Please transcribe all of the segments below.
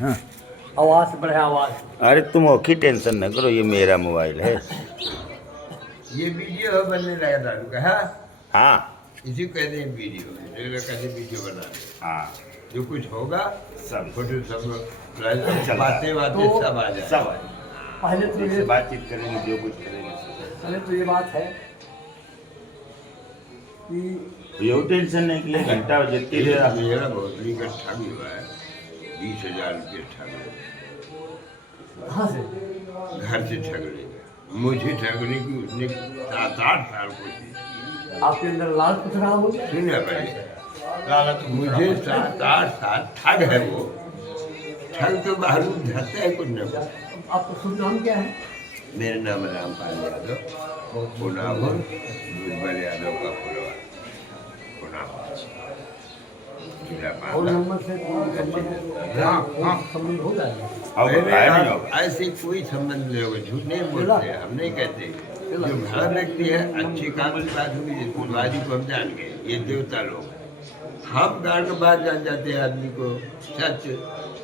हाँ। आवाज बढ़े आवाज। अरे तुम औखी टेंशन न करो, ये मेरा मोबाइल है। ये वीडियो बनने लगा दारू का। हाँ, हाँ इसी को कहते हैं वीडियो। कैसे वीडियो बना दे, हाँ जो कुछ होगा सब फोटो सब चल बातें बातें तो सब आ जाए। सब पहले तो जिससे ये बातचीत करेंगे, जो कुछ करेंगे सब। पहले तो ये बात है कि ये टेंशन नहीं कि ये घंटा जितनी देर आप- मेरा बहुत बड़ी का ठग हुआ है, 20,000 रुपये ठग लिया। कहाँ से घर से ठग लेगा, मुझे ठगने की उसने 7-8 साल कोशिश की। आपके अंदर लाल कुछ रहा हो गया? सुनिए पहले, मुझे 7-8 साल ठग है वो। ठग तो बाहर धरता है कुछ न कुछ। आपका शुभ नाम क्या है? मेरा नाम रामपाल यादव, पुनापुर भुजबल यादव का पुरवा, पुनापुर जिला और बांदा। नंबर से सम्मिलित हो जाएगा। अब बताया नहीं होगा। ऐसे कोई संबंध नहीं होगा, झूठ नहीं बोलते, हम नहीं कहते। जो भला व्यक्ति है, अच्छे काम की बात होगी, जिस फुलवादी को हम जान गए, ये देवता लोग। हम गाड़ के बाद जान जाते हैं आदमी को, सच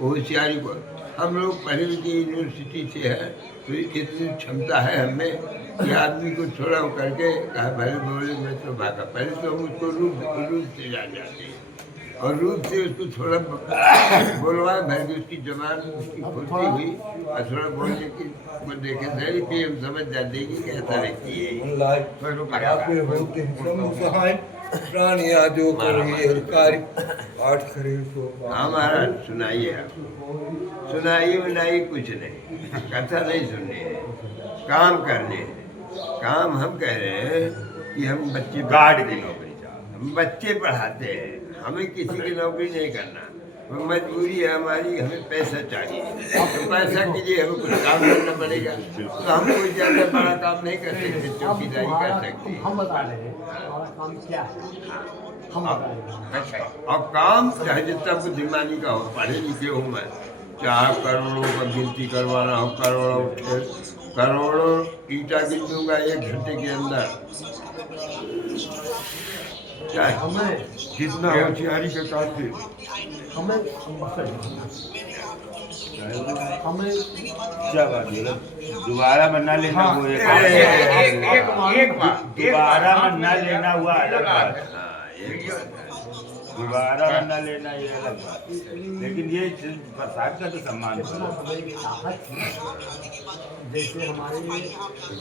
होशियारी को। हम लोग पढ़े लिखे यूनिवर्सिटी से है, तो इतनी क्षमता है हमें कि आदमी को थोड़ा करके कहा भले बोले मैं तो भागा। पहले तो हम उसको रूप से जान जाते हैं, और रूप से उसको थोड़ा बोलवाए भर के उसकी जबान उसकी खुलती हुई और थोड़ा बोलने की वो देखे सही भी हम समझ जाते हैं कि कैसा व्यक्ति है। प्राणी आदो कार्य आठ खरीद को हमारा सुनाइए आप, सुनाइए बनाइए कुछ नहीं, कथा नहीं सुननी है, काम करने हैं। काम हम कह रहे हैं कि हम बच्चे गार्ड की नौकरी चाह हम बच्चे पढ़ाते हैं, हमें किसी की नौकरी नहीं करना। वो मजबूरी है हमारी, हमें पैसा चाहिए, तो पैसा के लिए हमें कुछ काम करना पड़ेगा। तो हम कोई ज़्यादा बड़ा काम नहीं कर सकते, चौकीदारी कर सकते हैं। हम बता रहे हैं हमारा काम क्या है, हम बता रहे हैं। और काम चाहे जितना बुद्धिमानी का हो, पढ़े लिखे हो मैं, चाहे करोड़ों का गिनती करवाना हो, करोड़ों ईटा गिन दूंगा 1 घंटे के अंदर। चाहे हमें जितना होशियारी के साथ भी हमें हमें क्या बात है, दोबारा बनना लेना वो एक दोबारा बनना लेना हुआ अलग बात है। हाँ, एक बात है। दोबारा बनना लेना ये अलग बात है। लेकिन ये प्रसाद का तो सम्मान करो। हमें चाहत है, जैसे हमारे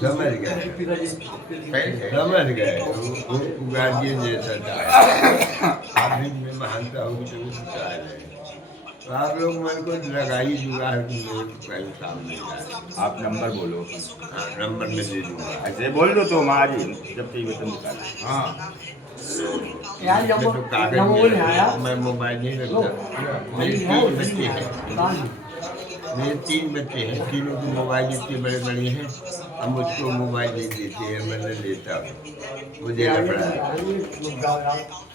समझ गए, पिताजी समझ गए। वो गार्जियन जैसा चाहे, आप भी में महानता होगी तो वो चाहे रहे। तो आप लोग मन को लगाई जुगाड़ की मेरे को कहीं काम नहीं आया। आप नंबर बोलो। हाँ, नंबर में दे दूंगा। ऐसे बोल दो तो हमारी जब चाहिए तो निकाल। हाँ, यार जब तो कागज जब वो में आया मैं मोबाइल नहीं रखता। मेरे 3 बच्चे हैं, मेरे 3 बच्चे हैं, तीनों की मोबाइल इतने बड़े बड़े हैं। हम उसको मोबाइल नहीं देते हैं, मैं नहीं देता हूँ, वो देना पड़ा है।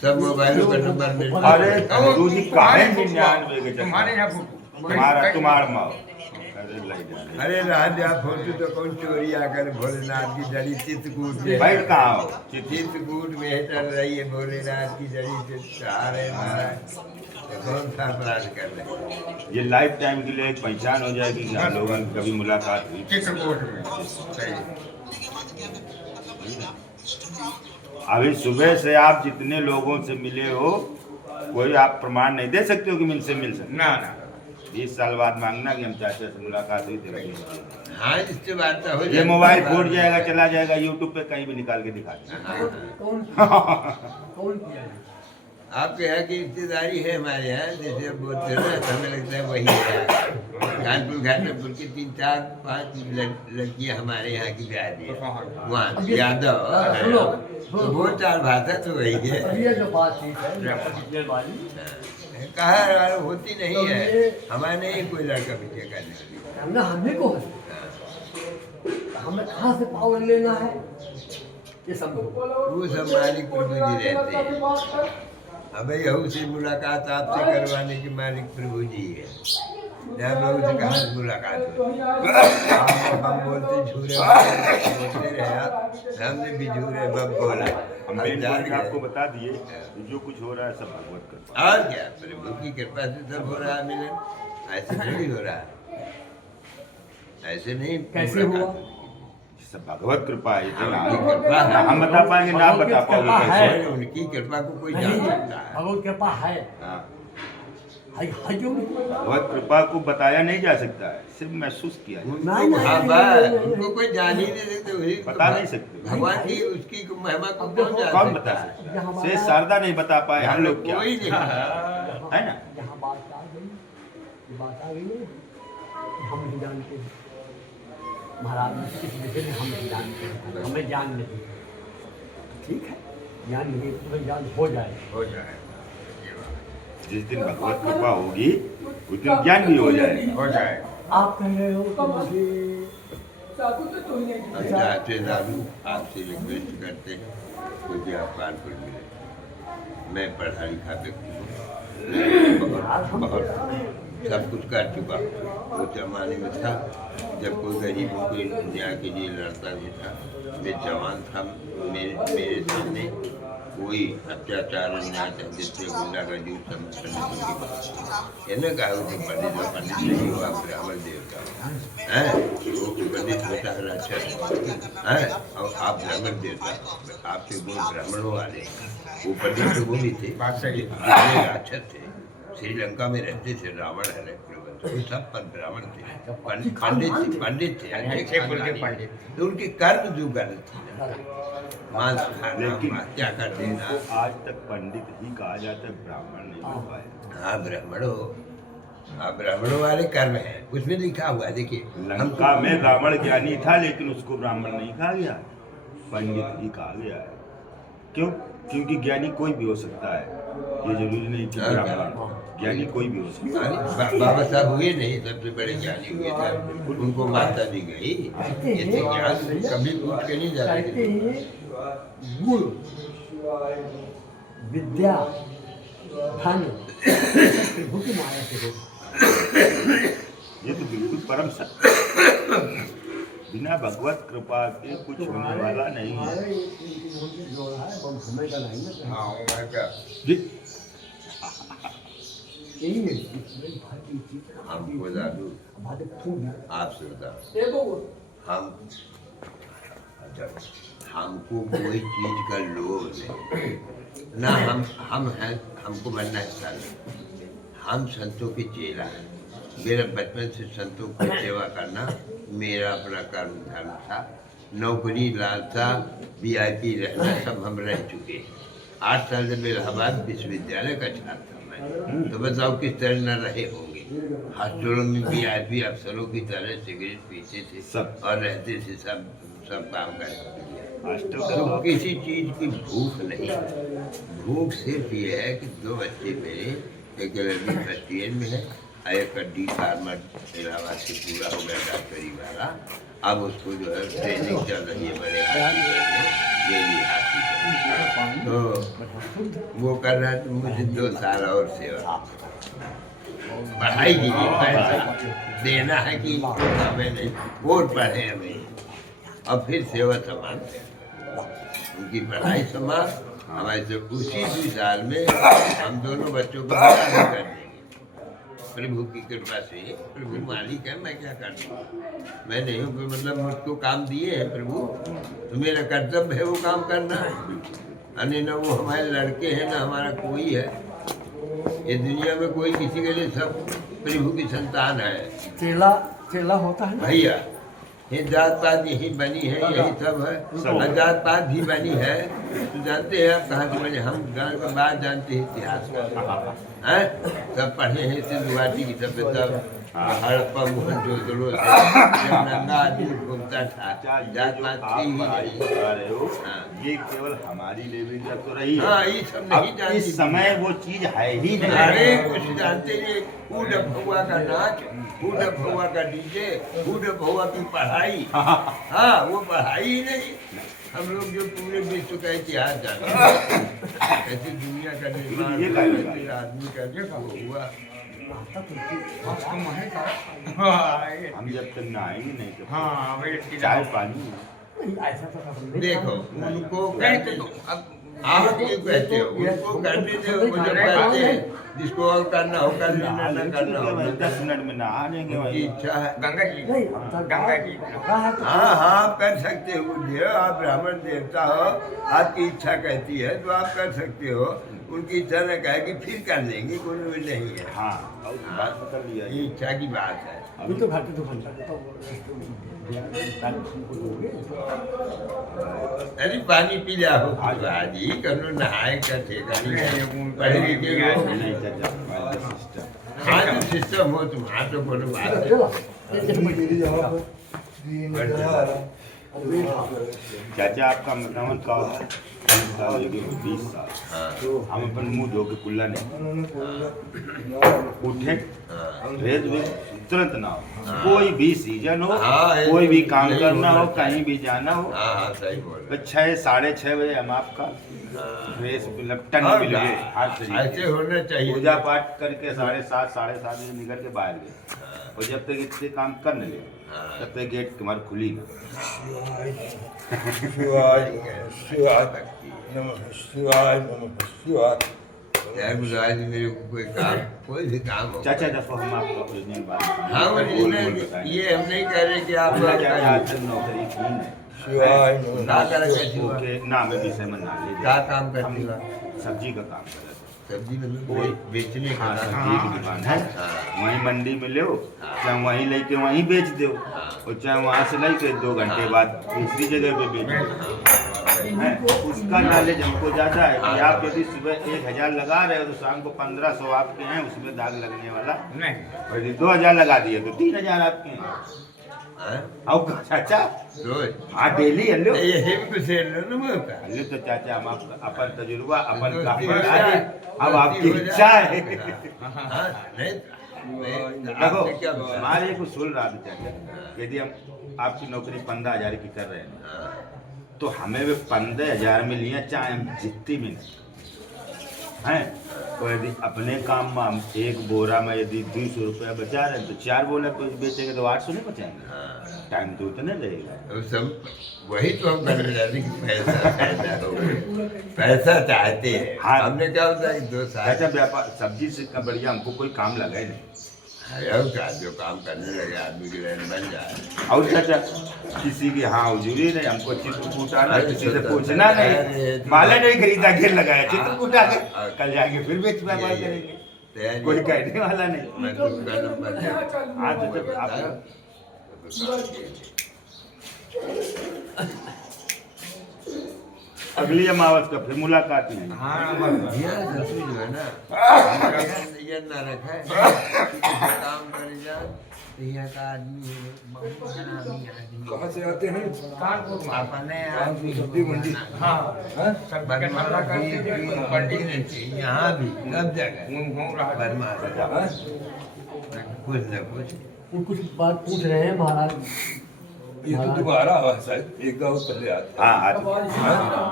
सब मोबाइलों का नंबर मेरे पास अरे है। दूसरी काहे 99 के हमारे चक्कर यहाँ फोटो तुम्हारा माओ। अरे लाई जाने। अरे राजा फोटो तो कौन चोरी आकर भोलेनाथ की जड़ी चित्रकूट में बैठ कहाँ हो? चित्रकूट में चल रही है, भोलेनाथ की जड़ी से सहारे महाराज, तो कौन सा अपराध कर रहे हैं? ये लाइफ टाइम के लिए एक पहचान हो जाएगी कि हम लोगों की कभी मुलाकात हुई। चित्रकूट में सही। अभी सुबह से आप जितने लोगों से मिले हो, कोई आप प्रमाण नहीं दे सकते हो कि इनसे मिल सकते। ना ना 20 साल बाद मांगना कि हम चाचा से मुलाकात हुई थी। हाँ, इससे बात तो हो ये जाती मोबाइल है। फूट जाएगा, चला जाएगा, यूट्यूब पे कहीं भी निकाल के दिखा दें। हाँ, हाँ। कौन किया है? आपके यहाँ की रिश्तेदारी है हमारे यहाँ, जैसे अब बोलते हैं ना, तो हमें लगता है वही है। कानपुर घाटपुर की 3-4-5 लड़कियाँ हमारे यहाँ की ब्याह दी है। वहाँ यादव है। सुनो, तो वो 4 भाषा तो वही है। अब ये जो बातचीत है पिछले वाली, कहा होती नहीं है, हमारे नहीं कोई लड़का पीछे करने वाली। हमने हमने को है, हमें कहाँ से पावर लेना है ये समझो। वो सब मालिक प्रभु जी रहते हैं। अब यहू से मुलाकात आपसे करवाने के मालिक प्रभु जी है। हम लोगों से कहाँ से मुलाकात हुई? हम बोलते झूरे बोलते रहे आप, हमने भी झूरे बब बोला। हम हम जान गए। आपको बता दिए जो कुछ हो रहा है सब भगवत कृपा। और क्या, प्रभु की कृपा से सब हो रहा है मिलन। ऐसे थोड़ी हो रहा है, ऐसे नहीं। कैसे हुआ? सब भगवत कृपा है, इतना हाँ, कृपा है। हम बता पाएंगे ना, आप बता पाओगे कृपा है। कैसे? उनकी कृपा को कोई नहीं, जान सकता है। भगवत कृपा है हाँ, क्यों नहीं? भगवत कृपा को बताया नहीं जा सकता है, सिर्फ महसूस किया जाता है। उनको नहीं, हाँ नहीं, बस, नहीं, नहीं, उनको कोई जान ही नहीं सकते, वही बता नहीं सकते। भगवान की उसकी महिमा को अब कौन देखो, जान कौन सकता बता है? सकता हमारा- है? से शारदा नहीं बता पाए, हम लोग क्या कोई नहीं। है ना? यहाँ बात आ गई ना, कि हम नहीं जानते हैं। महाराज किस विषय में हम नहीं जानते हैं, हमें ज्ञान नहीं है। ठीक है, ज्ञान नहीं, तुम्हें ज्ञान हो जाए। हो जाए, जिस दिन भगवत कृपा होगी उस दिन ज्ञान भी हो जाएगा। हो जाए। आप कह रहे हो कि मुझे हम चाहते दादू आपसे रिक्वेस्ट करते हैं, मुझे आप कानपुर मिले। मैं पढ़ा लिखा व्यक्ति हूँ, बहुत सब कुछ कर चुका हूँ। उस जमाने में था जब कोई गरीबों के न्याय के लिए लड़ता नहीं था। मैं जवान था, मेरे सामने कोई अत्याचार अन्याय जिससे गुंडागर्दी है ना, कहा तो पंडित नहीं हुआ, ब्राह्मण देवता है, वो पंडित होता है राक्षस है, और आप ब्राह्मण देवता, आपसे वो ब्राह्मणों वाले, वो पंडित तो वो भी थे, राक्षस थे, श्रीलंका में रहते थे, रावण है वो सब पर ब्राह्मण थे, पंडित थे, अच्छे पंडित, तो उनके कर्म जो गलत थे, मांस खाना, लेकिन हत्या कर देना। उनको आज तक पंडित ही कहा जाता है, ब्राह्मण नहीं हो पाए। हाँ ब्राह्मणों वाले कर्म है, उसमें लिखा हुआ है, देखिए लंका में रावण ज्ञानी था, लेकिन उसको ब्राह्मण नहीं कहा गया, पंडित ही कहा गया है। क्यों? क्योंकि ज्ञानी कोई भी हो सकता है, ये जरूरी नहीं कि ब्राह्मण, ज्ञानी कोई भी हो सकता है। बाबा साहब हुए नहीं, सबसे बड़े ज्ञानी हुए थे, उनको माता दी गई, ऐसे ज्ञान कभी पूछ के नहीं जाते कहते थे। हैं गुण, विद्या, धन प्रभु की माया से हो। ये तो बिल्कुल परम सत्य, बिना भगवत कृपा के कुछ होने वाला नहीं है। हमारे ये जो रहा है वो घूमेगा नहीं ना। हाँ, मैं क्या जी, यही है इसमें भारतीय चीज। हमको दादू हमारे फूल आपसे बता, देखो हम अच्छा, हमको कोई चीज का लोभ नहीं ना, हम हैं, हमको बनना है संत, हम संतों के चेला हैं। मेरा बचपन से संतों की सेवा करना मेरा अपना कर्म धर्म था। नौकरी लालसा VIP रहना सब हम रह चुके हैं। 8 साल जब इलाहाबाद विश्वविद्यालय का छात्र था मैं, तो बताओ किस तरह न रहे होंगे। हॉस्टलों में VIP अफसरों की तरह सिगरेट पीते थे सब। और रहते थे, सब काम करते थे। हॉस्टल तो का किसी चीज की भूख नहीं, भूख सिर्फ ये है कि 2 बच्चे मेरे, एक लड़की फर्स्ट ईयर में है, एक D फार्मर इलाहाबाद से पूरा हो गया डॉक्टरी वाला, अब उसको जो है ट्रेनिंग चल रही है बड़े हॉस्पिटल में, दिल्ली हॉस्पिटल, तो वो कर रहा है। तो मुझे 2 साल और सेवा, पढ़ाई के लिए पैसा देना है कि हमें नहीं, और पढ़े हमें, और फिर सेवा समान उनकी पढ़ाई समान हमारे से। उसी 2 साल में हम दोनों बच्चों को बड़ा भी कर देंगे प्रभु की कृपा से। प्रभु मालिक है, मैं क्या कर दूँ, मैं नहीं हूँ, मतलब मुझको काम दिए हैं प्रभु, तो मेरा कर्तव्य है वो काम करना है। अन्य न वो हमारे लड़के हैं, न हमारा कोई है, ये दुनिया में कोई किसी के लिए, सब प्रभु की संतान है। चेला होता है ना। भैया ये जात पात यही बनी है, यही सब है, और जात पात भी बनी है। तो जानते हैं आप कहाँ से बने, हम गाँव के बाद जानते हैं इतिहास का, हैं सब पढ़े हैं, सिंधु घाटी की सभ्यता, हड़प्पा मोहनजोदड़ो, जब नंगा आदमी घूमता था, जात पात थी ही नहीं। बता रहे हो, हाँ। ये केवल हमारी लेवल तक तो रही है। हाँ, ये सब नहीं अब जानती इस समय वो चीज है ही नहीं। अरे कुछ जानते नहीं, फूड भगवा का नाच, फूड भगवा का DJ, फूड भगवा की पढ़ाई, हाँ वो पढ़ाई ही नहीं। हम लोग जो पूरे विश्व का इतिहास जानते हैं, ऐसी दुनिया का निर्माण ये हुआ, क्या ऐसे आदमी का जो हुआ। हम जब तक नहाएंगे नहीं तो चाय पानी नहीं, ऐसा तो हम नहीं देखो जानते। उनको नहीं तो अब आप क्यों कहते हो? उनको करने दो, वो जो कहते हैं जिसको और करना हो कर लेना, न करना हो न 10 मिनट में नहा लेंगे उनकी वहीं। इच्छा है। गंगा जी नहीं, अब तक गंगा जी हाँ हाँ आप कर सकते हो बुद्धि हो, आप ब्राह्मण देवता हो, आपकी इच्छा कहती है तो आप कर सकते हो। उनकी इच्छा ने कहा कि फिर कर लेंगे, कोई वो नहीं है। हाँ और बात कर लिया ये इच्छा की बात है। अभी तो घर के 2 घंटा तो अरे पानी पी जाओ आज ही करो, नहाए का ठेका नहीं है। पढ़े लिखे लोग नहीं चाचा हमारा सिस्टम। हाँ जो सिस्टम हो तुम्हारा तो बोलो बात है। चलो चाचा आपका मकान का 20 साल हो गए, 20 साल हाँ हम अपन मुंह धो के कुल्ला नहीं उठे हाँ रेत में तुरंत ना हो, कोई भी सीजन हो, हाँ, कोई भी काम नहीं करना हो, बोलना चाहिए। कहीं भी जाना हो, हाँ हाँ सही बोल रहे 6 साढ़े 6 बजे हम आपका हाँ। फ्रेश मतलब टन हाँ, मिल गए हर ऐसे तरीके होना चाहिए। पूजा पाठ करके 7:30 साढ़े 7 बजे निकल के बाहर गए और जब तक इतने काम कर न ले हाँ। तब तक गेट तुम्हारी खुली ना। शिवाय शिवाय नमः शिवाय नमः शिवाय। यार बुलाए जी मेरे को कोई भी काम हो। चाचा देखो हम आपको ओरिजिनल बात हाँ बोल ओरिजिनल बताएंगे। ये हम नहीं कह रहे कि आप हमरा चाचा आज तक नौकरी की नहीं शिवाय ना नमः कर कैसी हुआ? ओके ना में विषय में ना ले क्या काम करती हम हो? सब्जी का काम कर रहे थे। सब्जी मतलब बेचने का हाँ काम। सब्जी की दुकान है, हाँ। वहीं मंडी में ले चाहे वहीं लेके वहीं बेच दो और चाहे वहाँ से लेके 2 घंटे बाद दूसरी जगह पे बेच दो। हैं? उसका नॉलेज हमको ज़्यादा है कि आप यदि सुबह 1000 लगा रहे हो तो शाम को 1500 आपके हैं, उसमें दाग लगने वाला, नहीं और यदि 2000 लगा दिए तो 3000 आपके हैं। हाँ? आओ चाचा रोज हाँ डेली हेलो ये है भी कुछ है ना बोलता। हेलो तो चाचा हम अपन तजुर्बा अपन दोस्ती काम हो बता जाए, रहे, अब आपकी दोस्ती हो इच्छा जाए। है। हाँ, नहीं देखो आपसे क्या बोला? हमारे को सुन रहा था चाचा, यदि हम आपकी नौकरी 15,000 की कर रहे हैं हाँ, तो हमें वे 15,000 में लिया चाहे हम जितनी भी नहीं हैं, तो यदि अपने काम में हम 1 बोरा में यदि 200 रुपया बचा रहे हैं तो 4 बोरा कुछ बेचेंगे तो 800 नहीं बचाएंगे। हाँ। टाइम तो उतने लगेगा। तो सब वही तो हम करने जाते कि पैसा पैदा हो, पैसा चाहते हैं। हाँ। हमने क्या होता है 2 साल चाचा व्यापार सब्जी से इतना बढ़िया हमको कोई काम लगा ही नहीं। और क्या जो काम करने लगे आदमी की रहन बन जाए। और चाचा किसी की हाँ हुजूरी नहीं, हमको चित्रकूट आना, अरे किसी से तो- पूछना अरे नहीं, तो- माला नहीं खरीदा घेर लगाया हाँ, चित्रकूट आ गए, हाँ, कल जाके फिर बेच व्यापार ये- करेंगे, तैयारी- कोई कहने वाला नहीं। मैं तो उसका नंबर दे- हाँ चाचा आप अगली अमावस का फिर मुलाकात नहीं। भैया ससुर जो है ना ये ना रखा है काम करे जा तो यहाँ का आदमी है, बहुत बड़ा आदमी कहाँ से आते हैं? अपने आदमी सब्जी मंडी। हाँ हाँ? बदमाश भी मंडी नहीं थी, यहाँ भी सब जगह बदमाश हाँ? कुछ न कुछ वो कुछ बात पूछ रहे हैं महाराज। ये तो दोबारा आवा है शायद, एक दो पहले आते हाँ आते हाँ?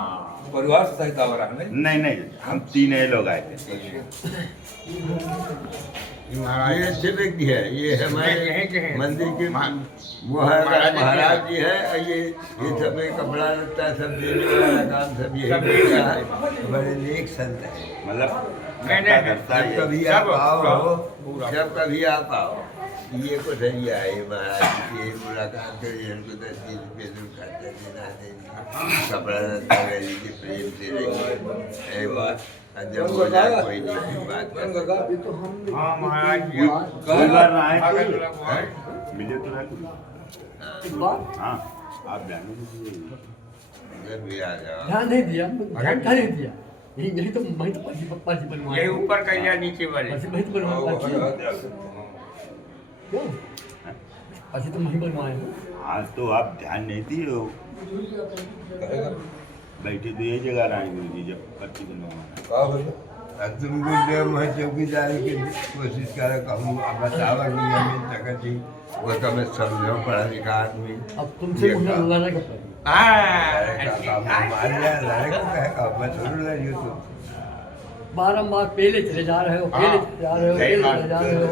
परिवार सहित आवा रहा नहीं? नहीं नहीं हम 3 लोग आए थे। ये अच्छे व्यक्ति है, ये हमारे यहीं के हैं। मंदिर के महाराज जी है। ये सब ये कपड़ा लत्ता सब देने वाला काम सब यही करता है। बड़े नेक संत है। मतलब नहीं, करता जब ये कभी आप आओ, जब कभी आप आओ, ये को सही आए महाराज की ये मुलाकात करिए, इनको 10-20 रुपये दूर खर्चा देना देंगे, कपड़ा लत्ता ले लीजिए, प्रेम से रहिए। एक बात जब हो जाए कोई नहीं बात कर। ये तो हम हाँ महाराज जी कोई बार ना आए कोई, मिले तो रहे। एक बार हाँ आप ध्यान दीजिए। जब भी आ जाओ ध्यान नहीं दिया, ध्यान कहाँ नहीं दिया। यही तो मैं तो पर्ची बनवाया। ये ऊपर का या नीचे वाले पर्ची मैं तो बनवाया। क्यों? पर्ची तो मैं बनवाया हूँ। हाँ तो आप ध्यान नहीं दिए हो, बैठे तो ये जगह रहे गुरु जी जब पर्ची बनवाना। अब तुम गुरुदेव मैं चौकीदारी की कोशिश करे कहूँ बतावा कि हमें तक थी वो तो मैं समझो पढ़ा लिखा आदमी। अब तुमसे मुझे लड़ाई का पड़ेगा। लड़े का काम मान लिया, लड़े को कहे का मैं थोड़ी लड़ी हूँ तुम बारंबार पहले चले जा रहे हो, पहले चले जा रहे हो, पहले चले जा रहे हो।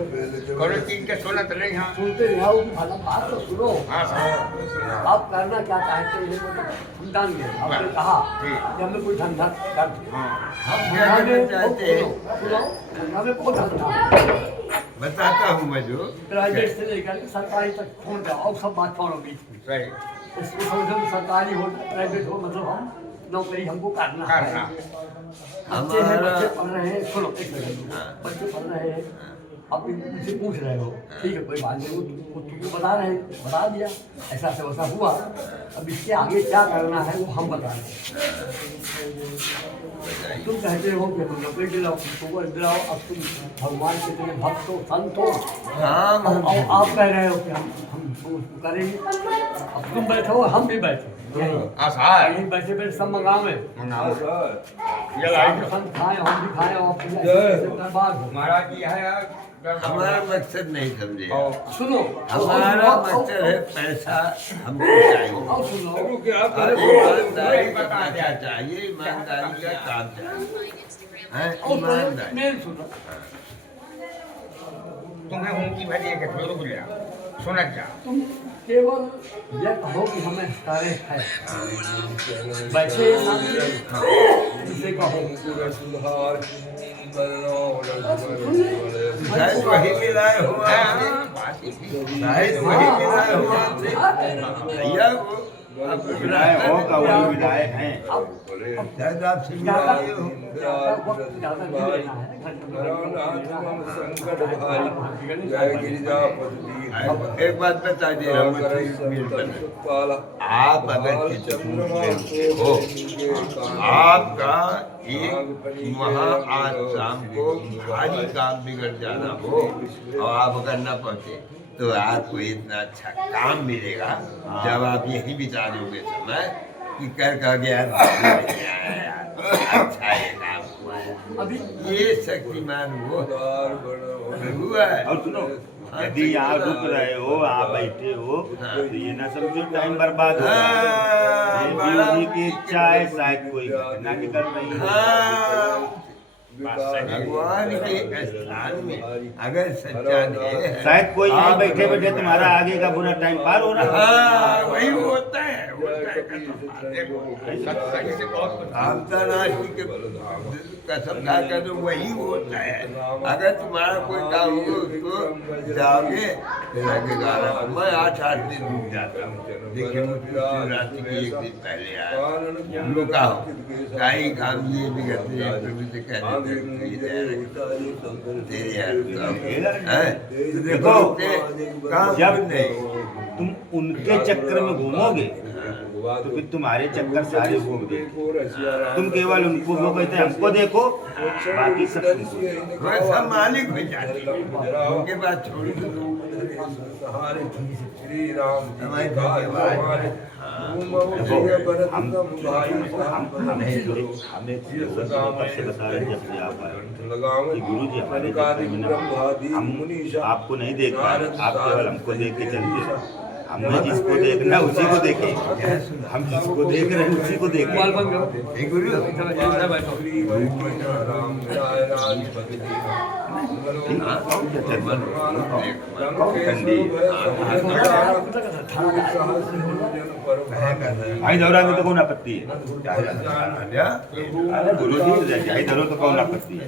करो तीन के सोना तले यहाँ सुनते रहो, भला बात तो सुनो। हाँ साहब आप करना क्या चाहते हैं समझाएंगे। आपने कहा कि हमें कोई धंधा कर दो। हम क्या करना चाहते हैं सुनो, धंधा में बहुत धंधा है। बताता हूँ मैं जो प्राइवेट से लेकर के सरकारी तक छोड़ जाओ, और सब बात छोड़ो बीच में। सही इसमें समझो सरकारी हो प्राइवेट हो, मतलब हम नौकरी हमको करना है। करना बच्चे हैं, बच्चे पढ़ रहे हैं, सुनो एक मिनट, बच्चे पढ़ रहे हैं, आप मुझसे पूछ रहे हो, ठीक है कोई बात नहीं, वो तुमको बता रहे हैं, बता दिया ऐसा से वैसा हुआ। अब इसके आगे क्या करना है वो हम बता रहे हैं। तुम कहते हो कि हम नौकरी दिलाओ, तुमको दिलाओ, अब तुम भगवान के इतने भक्त हो, संत हो, हाँ और आप कह रहे हो कि हम उसको करेंगे। अब तुम बैठो, हम भी बैठे यहीं। हाँ साहब यहीं बैठे बैठे सब मंगावे, मंगाओ ये हम खाए, हम भी खाए, और अपने बर्बाद हो। महाराज जी है हमारा मकसद नहीं समझे। सुनो, हमारा मकसद है पैसा हमको चाहिए और सुनो, क्या और करे ईमानदारी का पैसा चाहिए, ईमानदारी का काम चाहिए, हैं, और ईमानदारी। मेन सुनो, तुम्हें उनकी भरी है कि थोड़ा बोले सुना क्या तुम केवल यह कहो कि हमें सारे है बच्चे जिसे कहो सुधार शायद वही मिलाए हो आपसे, शायद वही मिलाए हो आपसे। भैया वो आप विदाय हो का वही विदाय हैं। शायद आपसे ज़्यादा मिलाए हो। ज़्यादा नहीं लेना है, संकट भारी जय गिरिजापति अब एक बात बता दे रहा हूँ, आप अगर चित्रकूट में हो, आपका एक वहाँ आज शाम को भारी काम बिगड़ जाना हो और आप अगर न पहुँचे तो आपको इतना अच्छा काम मिलेगा जब आप यही बिता दोगे समय कि कर गया अच्छा ये काम हुआ है। अभी ये शक्तिमान वो हुआ है। और सुनो, यदि यहाँ रुक रहे हो, आप बैठे हो, तो ये ना समझो टाइम बर्बाद हो रहा है। ये भी उन्हीं की इच्छा है, शायद कोई घटना निकल रही है। हाँ, भगवान के स्थान में अगर सच्चा देह है, शायद कोई यहीं आप बैठे बैठे तुम्हारा आगे का बुरा टाइम पार हो रहा है। हाँ, वही होता है सत्संग से बहुत आप तलाशी के कसम खा कर तो वही होता है। अगर तुम्हारा कोई काम हो तो जाओगे, लगेगा मैं 8 दिन रुक जाता हूँ। देखिए मुझे रात्रि के एक दिन पहले आया, रुका हूँ, कहीं काम ये भी करते हैं, प्रभु से कहते हैं तेरे यार देखो काम जब नहीं, तुम उनके चक्कर में घूमोगे तो फिर तुम्हारे चक्कर सारे घूम देंगे। तुम केवल उनको वो कहते हैं हमको देखो, बाकी सब तुमको देखो। वैसा मालिक हो जाते उनके बाद छोड़ दो। श्री राम हमारे देखो, हमें कब से बता रहे जब से आप आए कि गुरु जी हमारे हम आपको नहीं देख पा रहे, आप केवल हमको देख के चलते। हमें जिसको देखना उसी को देखें, हम जिसको देख रहे हैं उसी को देखें। भाई दौरा की तो कौन आपत्ति है? गुरु जी भाई दौरा तो कौन आपत्ति है?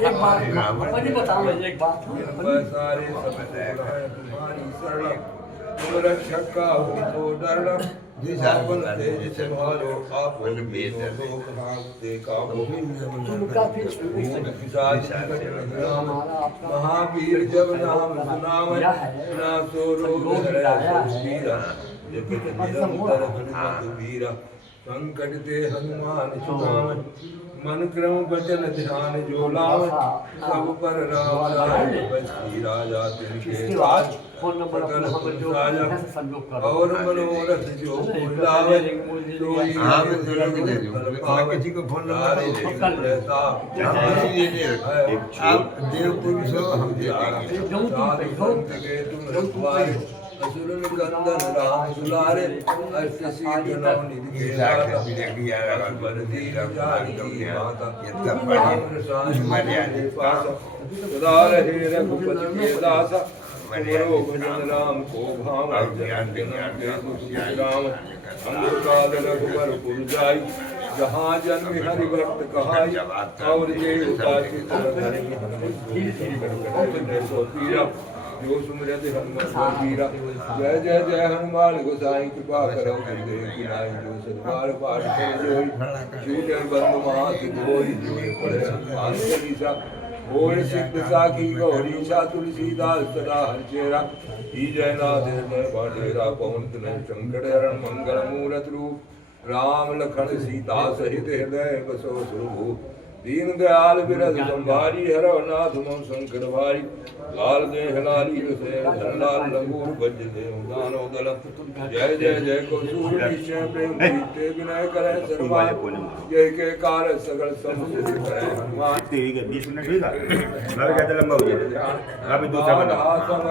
एक बात अपनी बताओ, एक बात सारे तुम्हारी शरण तुम रक्षक का हो तो डरना आपन तेज संभालो आपन देखा उनका फिर महावीर जब नाम सुनावन ना सो रोग वीरा संकट ते हनुमान छुड़ावन मन क्रम वचन ध्यान जो लावन सब पर राम राज राजा तिनके राज फोन नंबर अपना हम जो है से संयोग कर और मनोरथ जो कोई लावे सोई हाँ मैं दोनों को दे दूँ मैं किसी को फोन नंबर नहीं दे रहता हम इसीलिए नहीं रखते आप देव पुरुष हो हम दे देंगे साधु संत के तुम रखवारे असुर निकंदन राम दुलारे अष्ट सिद्धि नौ निधि के दाता बरती जानकी माता कुछ मर्यादा सदा रहे रघुपति के दासा तुमरो भजन राम को भाव राम अंगकाल रघुवर पुर जाई जहाँ जन्म हरि भक्त कहाई और देवता पीरा जो सुमिरत हनुमान वीरा जय जय जय हनुमान गोसाई कृपा करो गुरुदेव की नाई जो सदबार पाठ कर जोई छूटे बंधु महाति धोई जोई पड़े हनुमान चालीसा ओए सिद्ध साखी गौरी सा तुलसीदास सदा हरचेरा ही जयनाथ हृदय बाटेरा पवन तनय संकट हरण मंगल मूरत रूप राम लखन सीता सहित हृदय बसो सुरभूप दीन दयाल बिरद संभारी हरो नाथ मम संकट भारी लाल देह लाली से धनलाल लंगूर बज देव दानो दल जय जय जय को सूर निश्चय प्रेम प्रीते विनय करे सर्वा जय के कार सगल संसिद्ध करे हनुमान 20 मिनट हुई का लग गया तो लंबा हो जाएगा अभी दूसरा बना